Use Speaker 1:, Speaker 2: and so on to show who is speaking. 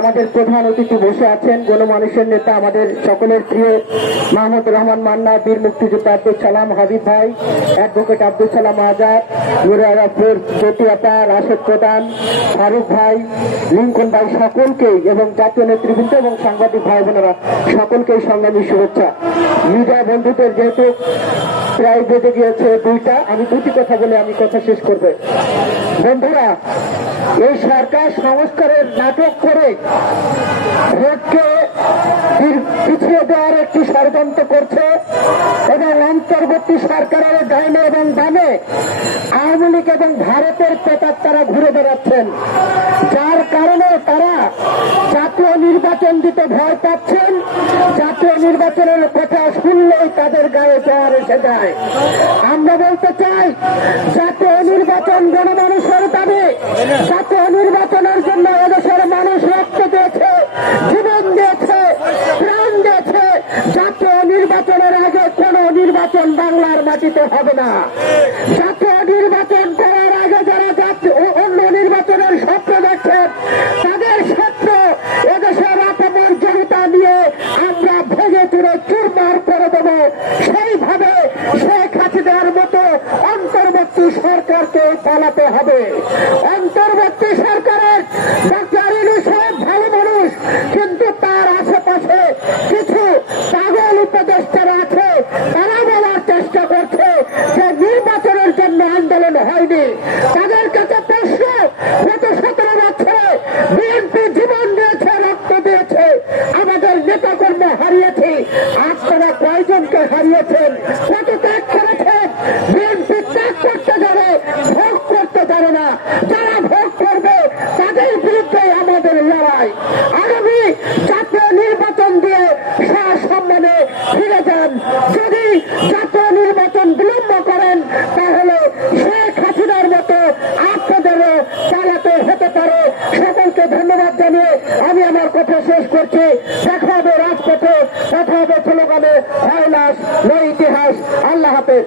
Speaker 1: আমাদের প্রধান অতিথি বসে আছেন। গণমানুষের নেতা আমাদের সকলের প্রিয় মাহমুদ রহমান মান্না, বীর মুক্তিযোদ্ধা আব্দুল সালাম হাবিব ভাই, অ্যাডভোকেট আব্দুল সালাম আজাদ নুরাপুর জ্যোতিয়াপা রাশেদ প্রধান, ফারুক ভাই, লিঙ্কন ভাই সকলকেই এবং জাতীয় নেতৃবৃন্দ এবং সাংবাদিক ভাই বোনেরা সকলকেই সংগ্রামী শুভেচ্ছা। মিডিয়া বন্ধুদের যেহেতু প্রায় বেঁধে গিয়েছে দুইটা। আমি দুটি কথা বলে আমি কথা শেষ করবে। বন্ধুরা এই সরকার সংস্কারের নাটক করে ভোটকে পি- পিছিয়ে দেওয়ার একটি ষড়যন্ত্র করছে এবং অন্তর্বর্তী সরকারের ডাইনে এবং বামে আওয়ামী লীগ এবং ভারতের পেতার তারা ঘুরে বেড়াচ্ছেন যার কারণে তারা জাতীয় দিতে ভয় পাচ্ছেন। জাতীয় নির্বাচনের কথা শুনলেই তাদের গায়ে জ্বর এসে যায়। আমরা বলতে চাই, জাতীয় নির্বাচন গণমানুষের দাবি। জাতীয় নির্বাচনের জন্য এদেশের মানুষ রক্ত দিয়েছে, জীবন দিয়েছে, প্রাণ দিয়েছে। জাতীয় নির্বাচনের আগে কোন নির্বাচন বাংলার মাটিতে হবে না। জাতীয় নির্বাচন নিয়ে আমরা ভেঙে চুরে চুরমার করে দেব। সেইভাবে শেখ হাসিনার মতো অন্তর্বর্তী সরকারকে চালাতে হবে। অন্তর্বর্তী সরকারের ডক্টর ইউনুসেফ ভালো মানুষ, কিন্তু তার আশেপাশে কিছু পাগল উপদেষ্টারা আছে, তারা বলার চেষ্টা করছে যে নির্বাচনের জন্য আন্দোলন হয়নি। তাদের কাছে প্রশ্ন গত সতেরো বছরে বিএনপি জীবন দিয়েছে রক্ত দিয়েছে আমাদের নেতাকর্ম হারিয়েছে আপনারা কয়জনকে হারিয়েছেন কত ত্যাগ করেছেন বিএনপি ত্যাগ করতে যাবে ভোগ করতে পারে না। যারা ভোগ করবে, তাদের বিরুদ্ধে আমাদের লড়াই। আগামী জাতীয় নির্বাচন দিয়ে সম্মানে ফিরে যান। যদি জাতীয় নির্বাচন বিলম্ব করেন, তাহলে শেখ হাসিনার মতো আপনাদেরও পারে সকলকে ধন্যবাদ জানিয়ে আমি আমার কথা শেষ করছি। দেখা হবে রাজপথে, কথা হবে স্লোগানে ইতিহাস আল্লাহ হাফেজ।